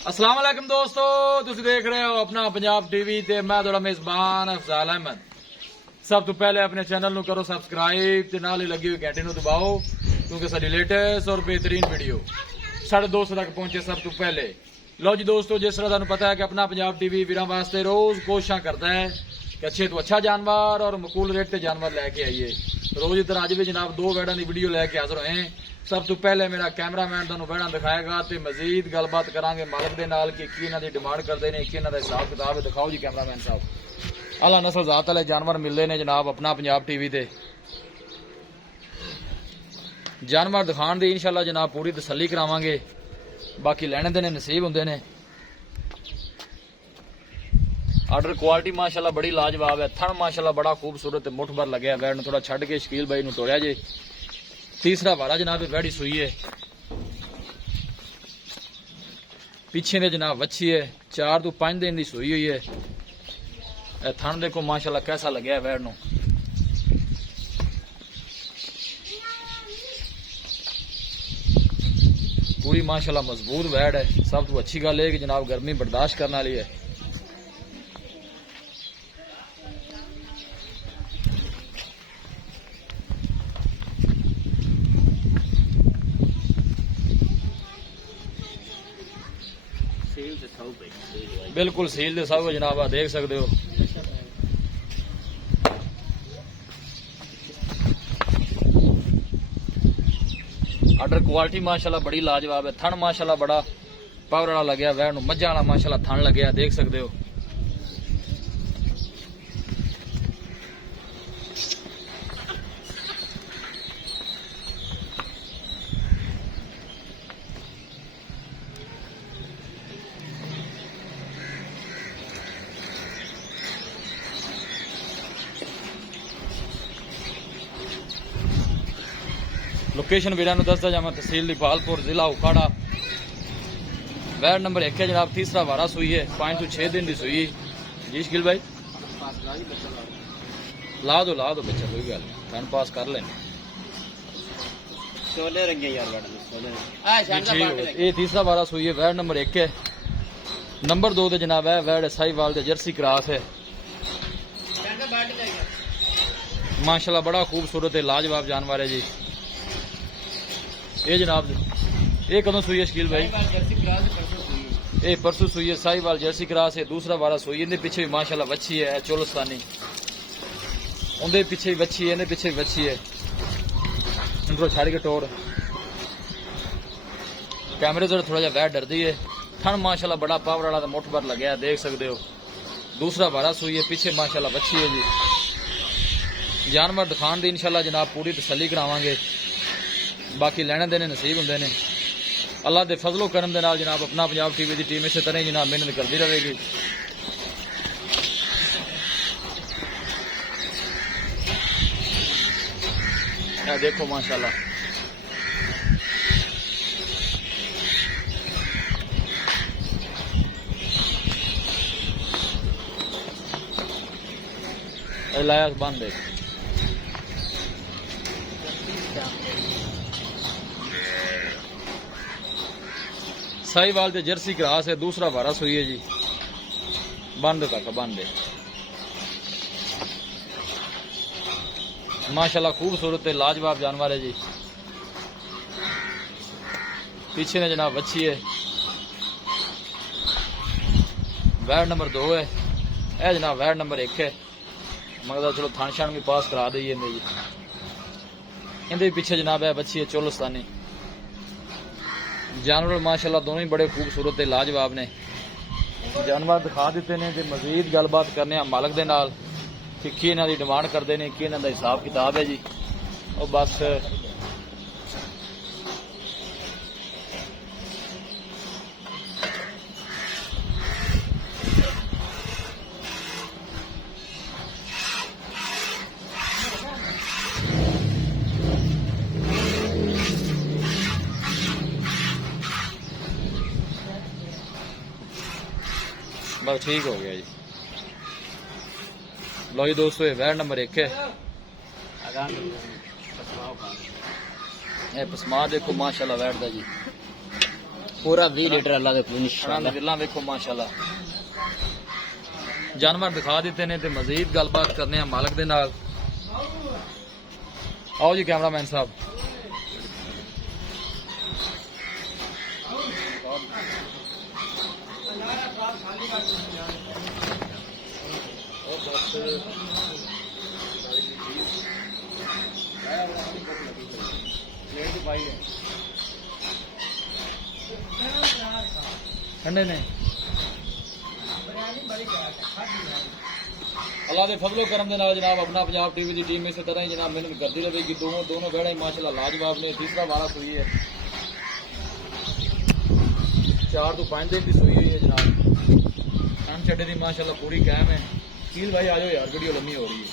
अस्सलाम वालेकुम दोस्तों, तुसीं देख रहे हो अपना पंजाब टीवी ते मैं तुहाडा मेजबान अफजाल अहमद। सब तो पहले अपने चैनल नूं करो सबसक्राइब ते नाल ही लगी हुई घंटी नूं दबाओ क्योंकि साडी लेटेस्ट और बेहतरीन वीडियो साढ़े दोस्तों तक पहुंचे सब तो पहले। लो जी दोस्तों, जिस तरह तुहानूं पता है कि अपना पंजाब टीवी वीरां वास्ते रोज कोशिशां करता है कि अच्छे तो अच्छा जानवर और मकूल रेट ते जानवर लैके आइए। रोज की तरह अज भी जनाब दो वैड़ां दी वीडियो लैके हाजिर होए। सब तो पहले मेरा कैमरामैन तुहानूं वैड़ां दिखाएगा ते मजीद गलबात करांगे मालिक दे नाल कि की इन्हां दी डिमांड करदे ने, कि इन्हां दा हिसाब किताब है। दिखाओ जी कैमरामैन साहब। आला नस्ल जात वाले जानवर मिलते ने जनाब अपना पंजाब टीवी ते। जानवर दिखाण दी इंशाल्लाह जनाब पूरी तसल्ली करावांगे, बाकी लैणे देने नसीब हुंदे ने। आर्डर क्वालिटी माशाल्लाह बड़ी लाजवाब है। थण माशाल्लाह बड़ा खूबसूरत है, मुठ भर लगे। वैड़ नूं थोड़ा छड्ड के शकील भाई नूं तोड़िया जे। तीसरा वारा जनाब वैड़ी सुई है, पीछे दे जनाब वच्छी है। 4 तो 5 दिन की सुई हुई है। थण देखो माशाल्लाह कैसा लगे वैड़ नूं। पूरी माशाल्लाह मजबूत वैड़ है। सब तो अच्छी गल है कि जनाब गर्मी बर्दाश्त करने वाली है। बिल्कुल सील दे सब जनाब आप देख सकते हो। आर्डर क्वालिटी माशाल्लाह बड़ी लाजवाब है। थण माशाल्लाह बड़ा पावर वाला लगे। वैड़ नूं मज्झां वाला माशाल्लाह थण लगे, देख सकते हो। लोकेशन वीरां नूं दसदा जावां, तहसील लिपालपुर, जिला उखाड़ा। वैड़ नंबर 1 है जनाब। तीसरा वारा सुई है, 5 तो 6 दिन की सुई जी। शकील भाई ला दो बच्चा, कोई गल टाइम पास कर लेने। ये तीसरा वारा सुई है। वैड़ नंबर 1 है। नंबर 2 दे जनाब है वैड़ साहिवाल दे जर्सी क्रॉस है। माशाल्लाह बड़ा खूबसूरत है, लाजवाब जानवर है जी। ये जनाब ये कदों सुई है शकील भाई? ये परसों सुई है। साहिवाल जर्सी क्रॉस है। दूसरा वारा सुई है। इनके पीछे भी माशाल्लाह वच्छी है चोलस्तानी। उनके पीछे भी वच्छी है, इनके पीछे भी वच्छी है। इनको छड़ के टोर कैमरे से थोड़ा जा वैड़ डरदी है। थन माशाल्लाह बड़ा पावर वाला मुठ भर लगे, देख सकते हो। दूसरा वारा सुई है, पीछे माशाल्लाह वच्छी है जी। जानवर दिखाण दी इंशाल्लाह जनाब पूरी तसल्ली करावांगे, बाकी लैणे देने नसीब हुंदे ने। अल्लाह दे फजलो करम दे नाल जनाब अपना पंजाब टीवी की टीम इस तरह जनाब मेहनत करती रहेगी। देखो माशाल्लाह लाया बंद देख। साहिवाल दे जर्सी क्रॉस है। दूसरा वारा सुई है जी। बंद तक बंद है माशाल्लाह खूबसूरत है, लाजवाब जानवर है जी। पीछे ने जनाब वच्छी है। वैड़ नंबर 2 है। यह जनाब वैड़ नंबर 1 है। मगर चलो थान शान भी पास करा दी जी। इनके पीछे जनाब है वच्छी है चोलस्तानी। जानवर माशाल्लाह दोनों ही बड़े खूबसूरत है, लाजवाब ने। जानवर दिखा दिते ने ते मजीद गलबात करने मालिक दे नाल कि की इन्हां दी डिमांड करते हैं, कि इन्हां दा हिसाब किताब है जी। और बस बस ठीक हो गया जी। लो जी दोस्तों, ये वैड़ नंबर 1 है। पसमा देखो माशाल्लाह वैड़ दा जी। पूरा 20 लीटर अल्लाह दे कोल इंशाअल्लाह। अल्लाह देखो माशाल्लाह जानवर दिखा दिते ने ते मजीद गलबात करने हैं मालक दे नाल। आओ जी कैमरामैन साहब। ठंडे ने अल्लाह के फजलो करम दे नाल जनाब अपना पंजाब टीवी की टीम इस तरह ही जनाब मेहनत करती रहेगी। दोनों बेड़ा ही माशाल्लाह लाजवाब ने। तीसरा वारा सुई है 4 तो 5 दिन की सुई हुई है जनाब। खान चड्डे की माशाल्लाह पूरी कायम है। कील भाई आ जाओ यार वीडियो लंबी हो रही है।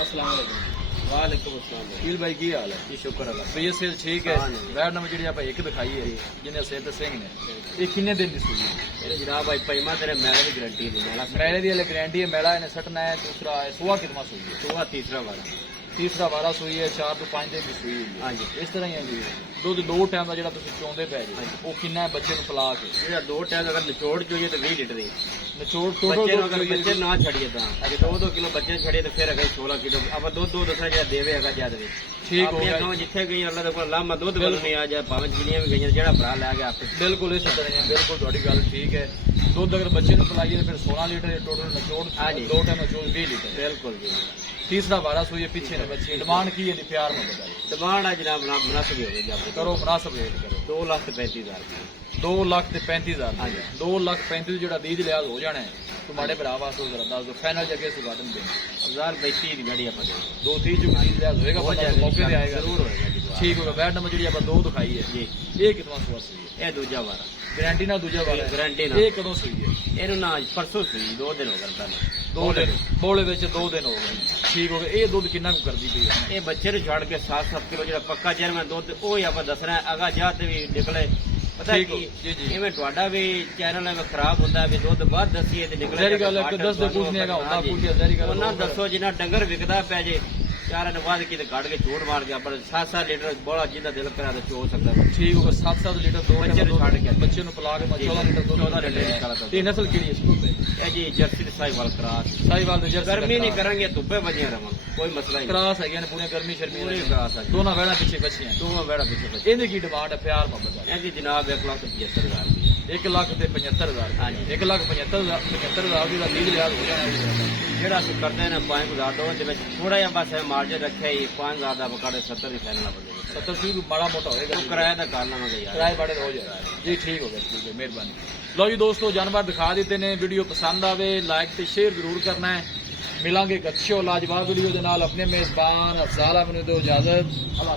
अस्सलाम वालेकुम। वालेकुम अस्सलाम। कील भाई की हाल है? जी शुक्र अल्लाह। तो ये सेल ठीक है। वैट नंबर जी आप एक दिखाई है जिन्हें सेल तो सिंह ने ये किन्ने दिन की सुई है? जनाब भाई पैमा तेरे मेले की गारंटी दी मेला मेले की गारंटी है। मेला इन्हें सटना है। दूसरा है सुहा कितना सुई है? सुबह तीसरा वारा सुई है 4 तो 5 दिन की सुई है। हाँ जी इस तरह ही है जी। दुध 2 टाइम का जो चौंदे पै जी वो किन्ना है बच्चे पिला के? जेड़ा 2 टाइम अगर निचोड़ चाहिए तो 20 लीटर ही निचोड़ बच्चे अगर बच्चे ना छड़िए तो अगर 2-2 किलो बच्चे छड़िए तो फिर अगर 16 किलो अब दूध दसा जो देवे अगर ज्यादा ठीक हो गया। जिथे गई अल्लाह दे कोल लामा दूध बल नहीं आ जाए पावे जिनियां भी गई जेड़ा भरा लै गया आपे बिल्कुल इस तरह है। बिल्कुल थोड़ी गल ठीक है। दूध अगर बच्चे को पिलाइए तो फिर 16 लीटर टोटल निचोड़ 2 टाइम निचोड़ 20 लीटर बिल्कुल जी। तीसरा वारा सुई है पीछे ने बच्चे डिमांड की है प्यार में बताइए। डिमांड है जनाब मुनासिब हो गई आप करो मुनासिब रेट करो। 2,35,000 2,35,000 2,35,000 जो दीद लिहाज हो जाना है तो माड़े भरा वास्ते जरा दस दो फाइनल जगह सुगाटन देना 1032 की गाड़ी अपन 2-30 जो दीद लिहाज होएगा मौके पे आएगा जरूर होएगा जी। ठीक होगा। बैट नंबर जी आप 2 दिखाई है जी ये कितना सुआ सुई है? ये दूजा वारा गारंटी ना दूजा वाला गारंटी ना ये कदों सुई है? ਇਹਨੂੰ ਨਾ ਪਰਸੋਂ ਸੀ 2 ਦਿਨ ਹੋ ਗਏ ਪਹਿਲਾਂ 2 दिन बोले ਵਿੱਚ 2 दिन हो गए। ठीक हो गया। ਇਹ ਦੁੱਧ ਕਿੰਨਾ ਕੁ ਕਰਦੀ ਪਈ ਹੈ? ਇਹ ਬੱਚੇ ਨੂੰ ਛੱਡ ਕੇ 7-7 ਕਿਲੋ ਜਿਹੜਾ ਪੱਕਾ ਜਰਮਨ ਦੁੱਧ ਉਹ ਹੀ ਆਪਾਂ ਦੱਸਣਾ ਹੈ। ਅਗਾ ਜਾ ਤੇ ਵੀ ਨਿਕਲੇ ਪਤਾ ਠੀਕ ਹੋ ਕੀ ਜੀ ਜੀ ਇਵੇਂ ਤੁਹਾਡਾ ਵੀ ਚੈਨਲ ਐਵੇਂ ਖਰਾਬ ਹੁੰਦਾ ਵੀ ਦੁੱਧ ਵੱਧ ਦਸੀਏ ਤੇ ਨਿਕਲੇ ਜ਼ਹਿਰੀ ਗੱਲ ਹੈ ਕਿ 10 ਦੇ ਕੁਝ ਨਹੀਂ ਹੈਗਾ ਹੁੰਦਾ ਕੁਝ ਜ਼ਹਿਰੀ ਗੱਲ ਉਹਨਾਂ ਦੱਸੋ ਜਿੰਨਾ ਡੰਗਰ ਵਿਕਦਾ ਪਿਆ ਜੇ ਚਾਰਾਂ ਨੂੰ ਵੱਧ ਕੇ ਤੇ ਕੱਢ ਕੇ ਝੂਠ ਮਾਰ ਕੇ ਆਪਾਂ 7-7 ਲੀਟਰ ਬੋਲਾ ਜਿੰਦਾ ਦਿਲ ਕਰਾ ਤੇ ਚੋ ਸਕਦਾ। ਠੀਕ ਹੋ ਗਿਆ। 7-7 ਲੀਟਰ ਦੋ ਬੱਚੇ ਨੂੰ ਛੱਡ ਕੇ ਬੱਚੇ ਨੂੰ ਪਿਲਾ ਕੇ 14 ਲੀਟਰ ਦੁੱਧ 14 ਲੀਟਰ ਨਿਕਾਲਾ ਤੇ ਨਸਲ ਕਿਹੜੀ ਹੈ ਇਸ ਕੋਲ? ਇਹ ਜੀ ਜਰਸੀ ਦੇ ਸਾਈਵਾਲ ਕਰਾਸ ਸਾਈਵਾਲ ਦੇ ਜਰਸੀ ਗਰਮੀ ਨਹੀਂ ਕਰਾਂਗੇ ਧੁੱਪੇ ਵਧੀਆ ਰਵਾਂ ਕੋਈ ਮਸਲਾ ਹੀ ਨਹੀਂ। ਕਰਾਸ ਹੈਗੇ ਨੇ ਪੂਰੇ ਗਰਮੀ ਸ਼ਰਮੀ ਪੂਰੀ ਕਰਾਸ ਹੈ ਦੋਨਾਂ ਵੈੜਾਂ ਪਿੱਛੇ ਬੱਚੀਆਂ ਦੋਵਾਂ ਬੈੜਾ ਪਿੱਛੇ ਬੱਚੇ ਇਹਦੀ ਕੀ ਡਿਮਾਂਡ ਹੈ ਪਿਆਰ ਮੁਹੱਬਤ ਵਾਲੀ? ਇਹਦੀ ਜਨਾਬ 1,75,000 1,75,000 ਹਾਂਜੀ। 1,75,000 ਦੀ ਦਾ ਲੀਜ਼ ਲਿਆ ਹੋ ਜਾਣਾ ਜਿਹੜਾ ਅਸੀਂ ਕਰਦੇ ਨੇ 5,000 ਦੋ ਦੇ ਵਿੱਚ ਥੋੜਾ ਜਿਹਾ ਬਸ ਮਾਰਜਨ ਰੱਖਿਆ ਹੀ 5,000 ਦਾ ਬਕਾੜੇ 70 ਦੀ ਫਾਈਨਲ ਬਣ ਜਾਏਗਾ। 70 ਸੀ ਮਾੜਾ ਮੋਟਾ ਹੋਏਗਾ ਉਹ ਕਿਰਾਏ ਦਾ ਕਰ ਲਵਾਂਗੇ ਯਾਰ ਕਿਰਾਏ ਬਾੜੇ ਹੋ ਜਾਏਗਾ ਜੀ। ਠੀਕ ਹੋ ਗਿਆ ਠੀਕ ਹੈ ਮਿਹਰਬਾਨੀ। लो जी दोस्तों जानवर दिखा देते हैं। वीडियो पसंद आवे लाइक तो शेयर जरूर करना है। मिलांगे एक अच्छे और लाजवाब वीडियो के नाल। अपने मेजबान अफजाल अहमद दो इजाजत। अल्लाह